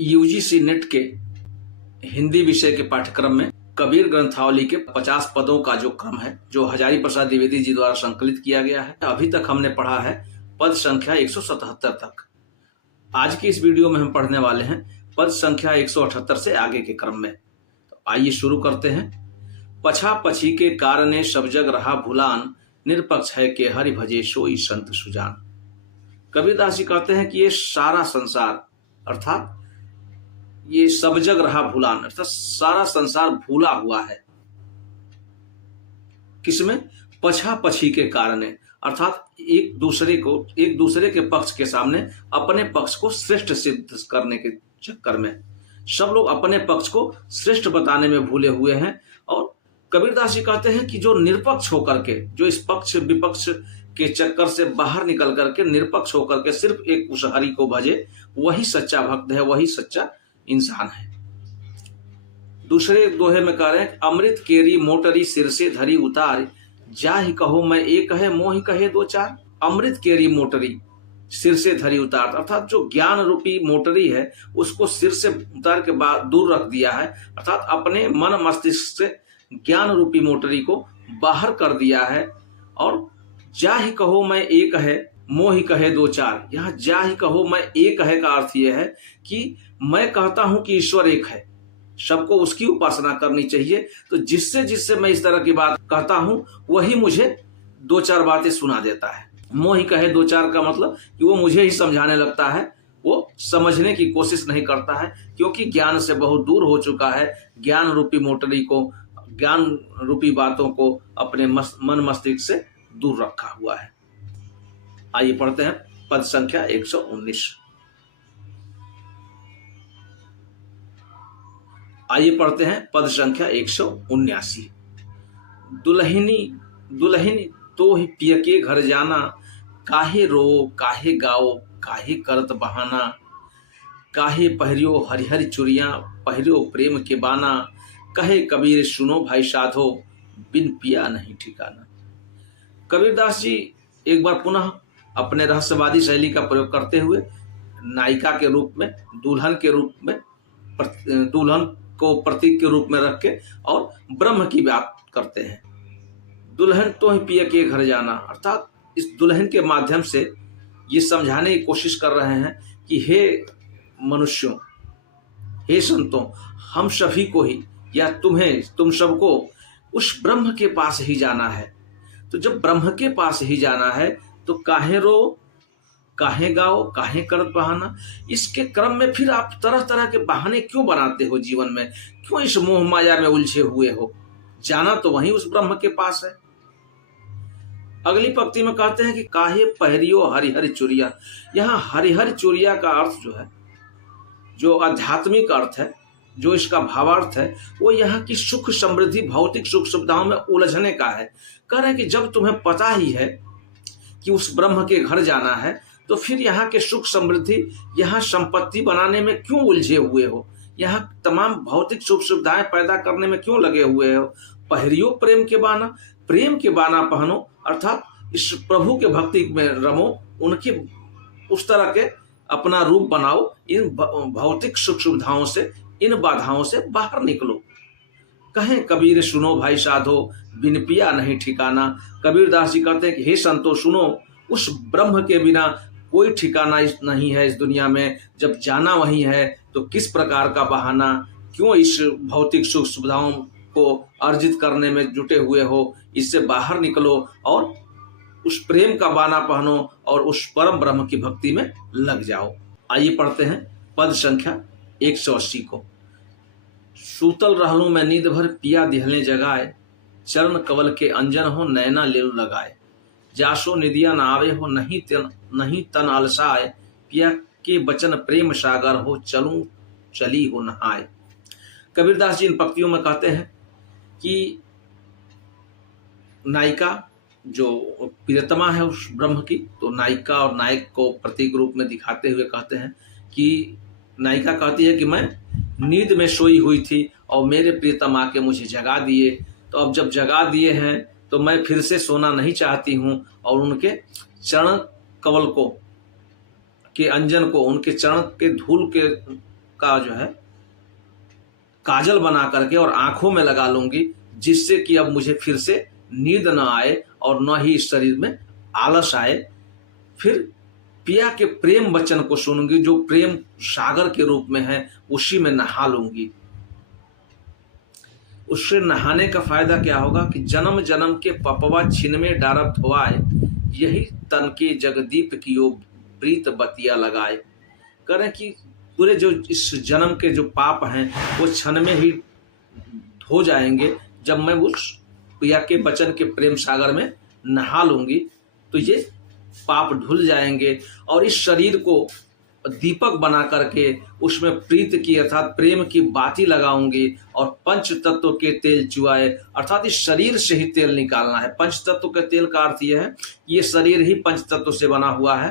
UGC net के हिंदी विषय के पाठ्यक्रम में कबीर ग्रंथावली के 50 पदों का जो क्रम है, जो हजारी प्रसाद द्विवेदी जी द्वारा संकलित किया गया है, अभी तक हमने पढ़ा है पद संख्या 177 तक। आज की इस वीडियो में हम पढ़ने वाले हैं पद संख्या 178 से आगे के क्रम में। तो आइए शुरू करते हैं। पछा पछी के कारणे सब जग रहा भुलान, निरपक्ष है के हरि भजे सोई संत सुजान। कबीरदास जी कहते हैं कि ये सारा संसार अर्थात ये सब जग रहा भुलान, अर्थात सारा संसार भूला हुआ है। किसमें? पछा पछी के कारणे, अर्थात एक दूसरे के पक्ष के सामने अपने पक्ष को श्रेष्ठ सिद्ध करने के चक्कर में सब लोग अपने पक्ष को श्रेष्ठ बताने में भूले हुए हैं। और कबीरदास जी कहते हैं कि जो निरपक्ष होकर के, जो इस पक्ष विपक्ष के चक्कर से बाहर निकल करके निरपक्ष होकर के सिर्फ एक उस हरि को भजे, वही सच्चा भक्त है, वही सच्चा इंसान है। दूसरे दोहे में कह रहे हैं, अमृत केरी मोटरी सिर से धरी उतार, जाहि कहो मैं एक है मोहि कहे दो चार। अमृत केरी मोटरी सिर से धरी उतार, अर्थात जो ज्ञान रूपी मोटरी है उसको सिर से उतार के बाद दूर रख दिया है, अर्थात अपने मन मस्तिष्क से ज्ञान रूपी मोटरी को बाहर कर दिया है। और जाहि कहो मैं एक है मोहि कहे दो चार, यहाँ जाहि कहो मैं एक है का अर्थ यह है कि मैं कहता हूं कि ईश्वर एक है, सबको उसकी उपासना करनी चाहिए। तो जिससे मैं इस तरह की बात कहता हूं वही मुझे दो चार बातें सुना देता है। मोहि कहे दो चार का मतलब कि वो मुझे ही समझाने लगता है, वो समझने की कोशिश नहीं करता है, क्योंकि ज्ञान से बहुत दूर हो चुका है। ज्ञान रूपी मोटरी को, ज्ञान रूपी बातों को अपने मन मस्तिष्क से दूर रखा हुआ है। आइए पढ़ते हैं पद संख्या 119। आइए पढ़ते हैं पद संख्या 179। दुल्हनी तो ही पिय के घर जाना, काहे रो काहे गाओ काहे करत बहाना। काहे पहरियो हरिहर चुरिया पहरियो प्रेम के बाना, कहे कबीर सुनो भाई साधो बिन पिया नहीं ठिकाना। कबीरदास जी एक बार पुनः अपने रहस्यवादी शैली का प्रयोग करते हुए नायिका के रूप में, दुल्हन के रूप में, दुल्हन को प्रतीक के रूप में रख के और ब्रह्म की बात करते हैं। दुल्हन तो ही पिय के घर जाना, अर्थात इस दुल्हन के माध्यम से ये समझाने की कोशिश कर रहे हैं कि हे मनुष्यों, हे संतों, हम सभी को ही या तुम सबको उस ब्रह्म के पास ही जाना है। तो जब ब्रह्म के पास ही जाना है तो काहे रो काहे गाओ काहे करत बहाना। इसके क्रम में फिर आप तरह तरह के बहाने क्यों बनाते हो जीवन में? क्यों इस मोह माया में उलझे हुए हो? जाना तो वहीं उस ब्रह्म के पास है। अगली पंक्ति में कहते हैं कि काहे पहरियो हरिहर चुरिया। यहाँ हरिहर चुरिया का अर्थ जो है, जो आध्यात्मिक अर्थ है, जो इसका भावार्थ है, वो यहाँ की सुख समृद्धि भौतिक सुख सुविधाओं में उलझने का है। कह रहे हैं कि जब तुम्हें पता ही है कि उस ब्रह्म के घर जाना है, तो फिर यहाँ के सुख समृद्धि, यहाँ संपत्ति बनाने में क्यों उलझे हुए हो? यहाँ तमाम भौतिक सुख सुविधाएं पैदा करने में क्यों लगे हुए हो? पहरियो प्रेम के बाना, प्रेम के बाना पहनो, अर्थात इस प्रभु के भक्ति में रमो, उनकी उस तरह के अपना रूप बनाओ। इन भौतिक सुख सुविधाओं से, इन बाधाओं से बाहर निकलो। कहें कबीर सुनो भाई साधो बिन पिया नहीं ठिकाना। कबीरदास जी कहते हैं कि हे संतो सुनो, उस ब्रह्म के बिना कोई ठिकाना नहीं है इस दुनिया में। जब जाना वही है तो किस प्रकार का बहाना, क्यों इस भौतिक सुख सुविधाओं को अर्जित करने में जुटे हुए हो? इससे बाहर निकलो और उस प्रेम का बाना पहनो और उस परम ब्रह्म की भक्ति में लग जाओ। आइए पढ़ते हैं पद संख्या 180 को। सूतल रहलू में नींद भर पिया दिहले जगाए, चरण कवल के अंजन हो नैना लेलु लगाए। जासो निदिया न आवे हो नहीं तन अलसाए, पिया के बचन प्रेम सागर हो चलूं चली हो नहाए। कबीरदास जी इन पंक्तियों में कहते हैं कि नायिका जो प्रियतमा है उस ब्रह्म की, तो नायिका और नायक को प्रतीक रूप में दिखाते हुए कहते हैं कि नायिका कहती है कि मैं नींद में सोई हुई थी और मेरे प्रियतम आके मुझे जगा दिए। तो अब जब जगा दिए हैं तो मैं फिर से सोना नहीं चाहती हूँ और उनके चरण कवल को के अंजन को, उनके चरण के धूल के का जो है काजल बना करके और आंखों में लगा लूंगी, जिससे कि अब मुझे फिर से नींद न आए और न ही इस शरीर में आलस आए। फिर पिया के प्रेम वचन को सुनूंगी, जो प्रेम सागर के रूप में है, उसी में नहा लूंगी। उससे नहाने का फायदा क्या होगा कि जन्म जन्म के पपवा छिन में डारब धोआए, यही तन के जगदीप कियो प्रीत बतिया लगाए। करें कि पूरे जो इस जन्म के जो पाप हैं वो क्षण में ही धो जाएंगे जब मैं उस पिया के वचन के प्रेम सागर में नहा लूंगी, तो ये पाप धुल जाएंगे। और इस शरीर को दीपक बना करके उसमें प्रीत की अर्थात प्रेम की बाती लगाऊंगी और पंच तत्व के तेल चुआए, अर्थात इस शरीर से ही तेल निकालना है। पंच तत्व के तेल का अर्थ यह है कि ये शरीर ही पंच तत्व से बना हुआ है।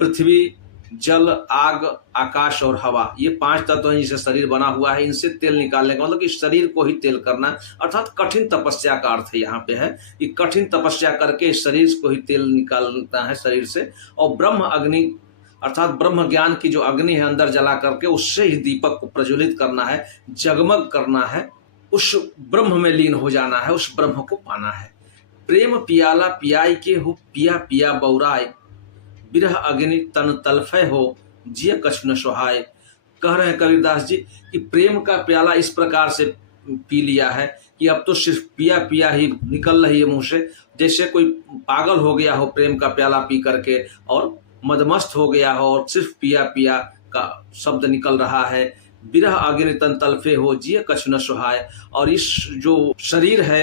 पृथ्वी, जल, आग, आकाश और हवा, ये 5 तत्व हैं जिससे शरीर बना हुआ है। इनसे तेल निकालने का मतलब कि शरीर को ही तेल करना है, अर्थात कठिन तपस्या का अर्थ यहाँ पे है कि कठिन तपस्या करके शरीर को ही तेल निकालना है शरीर से। और ब्रह्म अग्नि अर्थात ब्रह्म ज्ञान की जो अग्नि है अंदर जला करके उससे ही दीपक को प्रज्वलित करना है, जगमग करना है, उस ब्रह्म में लीन हो जाना है, उस ब्रह्म को पाना है। प्रेम पियाला पियाई के हो पिया पिया बौराए, बिरह अग्नि तन तलफय हो जिय कछु न सुहाय। कह रहे हैं कबीरदास जी कि प्रेम का प्याला इस प्रकार से पी लिया है कि अब तो सिर्फ पिया पिया ही निकल रही है मुंह से, जैसे कोई पागल हो गया हो प्रेम का प्याला पी करके और मदमस्त हो गया हो और सिर्फ पिया पिया का शब्द निकल रहा है। बिरह अग्नि तन तलफे हो जिय कछु न सुहाय। और इस जो शरीर है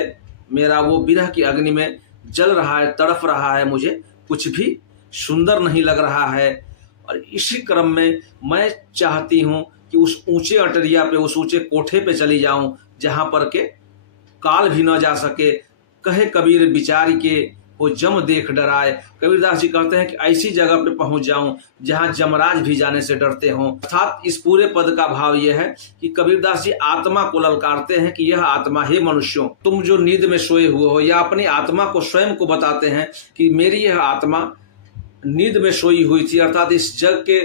मेरा वो बिरह की अग्नि में जल रहा है, तड़प रहा है, मुझे कुछ भी सुंदर नहीं लग रहा है। और इसी क्रम में मैं चाहती हूँ कि उस ऊंचे अटरिया पे, उस ऊंचे कोठे पे चली जाऊं जहां पर के काल भी न जा सके। कहे कबीर विचार के वो जम देख डराए। कबीरदास जी कहते हैं कि ऐसी जगह पे पहुंच जाऊं जहां जमराज भी जाने से डरते हों। अर्थात इस पूरे पद का भाव यह है कि कबीरदास जी आत्मा को ललकारते हैं कि यह आत्मा, हे मनुष्यों, तुम जो नींद में सोए हुए हो, या अपनी आत्मा को स्वयं को बताते हैं कि मेरी यह आत्मा नींद में सोई हुई थी, अर्थात इस जग के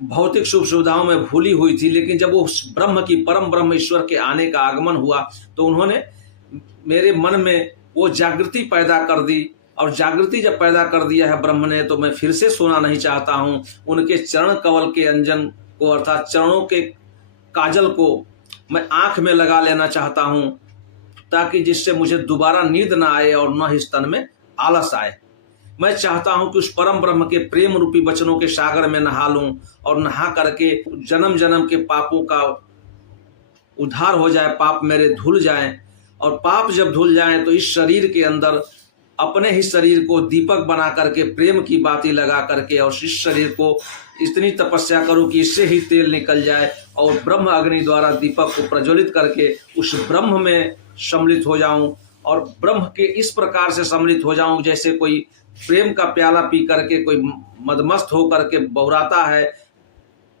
भौतिक सुख सुविधाओं में भूली हुई थी। लेकिन जब वो उस ब्रह्म की, परम ब्रह्म ईश्वर के आने का आगमन हुआ तो उन्होंने मेरे मन में वो जागृति पैदा कर दी। और जागृति जब पैदा कर दिया है ब्रह्म ने, तो मैं फिर से सोना नहीं चाहता हूँ। उनके चरण कवल के अंजन को, अर्थात चरणों के काजल को मैं आंख में लगा लेना चाहता हूँ, ताकि जिससे मुझे दोबारा नींद ना आए और न ही तन में आलस आए। मैं चाहता हूं कि उस परम ब्रह्म के प्रेम रूपी वचनों के सागर में नहा लूं और नहा करके जन्म जन्म के पापों का उद्धार हो जाए, पाप मेरे धुल जाएं। और पाप जब धुल जाएं तो इस शरीर के अंदर अपने ही शरीर को दीपक बना करके प्रेम की बाती लगा करके और इस शरीर को इतनी तपस्या करूं कि इससे ही तेल निकल जाए और ब्रह्म अग्नि द्वारा दीपक को प्रज्वलित करके उस ब्रह्म में सम्मिलित हो जाऊं। और ब्रह्म के इस प्रकार से सम्मिलित हो जाऊं जैसे कोई प्रेम का प्याला पी करके कोई मदमस्त हो करके बौराता है,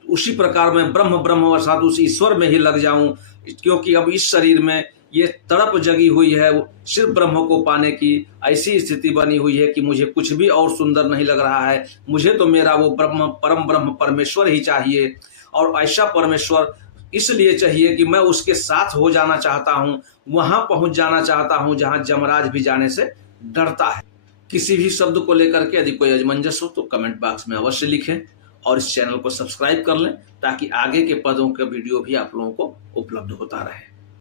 उसी प्रकार मैं ब्रह्म ब्रह्म अर्थात उस ईश्वर में ही लग जाऊं। क्योंकि अब इस शरीर में ये तड़प जगी हुई है सिर्फ ब्रह्म को पाने की। ऐसी स्थिति बनी हुई है कि मुझे कुछ भी और सुंदर नहीं लग रहा है। मुझे तो मेरा वो ब्रह्म, परम ब्रह्म परमेश्वर ही चाहिए। और ऐसा परमेश्वर इसलिए चाहिए कि मैं उसके साथ हो जाना चाहता हूँ, वहां पहुंच जाना चाहता हूँ जहां जमराज भी जाने से डरता है। किसी भी शब्द को लेकर के यदि कोई अजमंजस हो तो कमेंट बॉक्स में अवश्य लिखें और इस चैनल को सब्सक्राइब कर लें, ताकि आगे के पदों का वीडियो भी आप लोगों को उपलब्ध होता रहे।